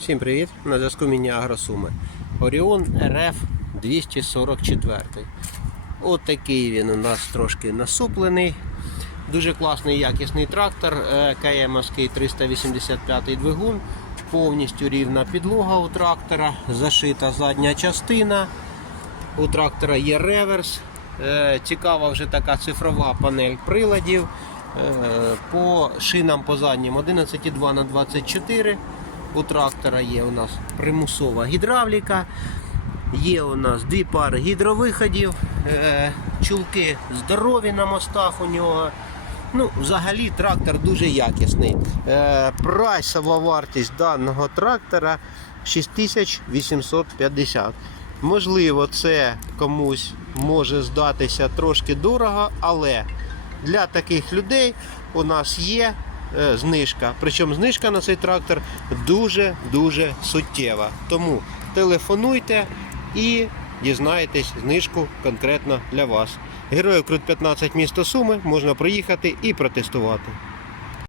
Всім привіт! На зв'язку Міні Агросуми. Оріон РФ 244. От такий він у нас трошки насуплений. Дуже класний якісний трактор. е, КМовський 385 двигун. Повністю рівна підлога у трактора, зашита задня частина. У трактора є реверс. Е, Цікава вже така цифрова панель приладів. Е, По шинам по заднім 11,2 на 24 У трактора є у нас примусова гідравліка. Є у нас дві пари гідровиходів, е, чулки здорові на мостах у нього. Ну, взагалі трактор дуже якісний. Е, прайсова вартість даного трактора 6850. Можливо, це комусь може здатися трошки дорого, але для таких людей у нас є знижка. Причому знижка на цей трактор дуже-дуже суттєва. Тому телефонуйте і дізнаєтесь знижку конкретно для вас. Герою Крут 15 місто Суми можна приїхати і протестувати.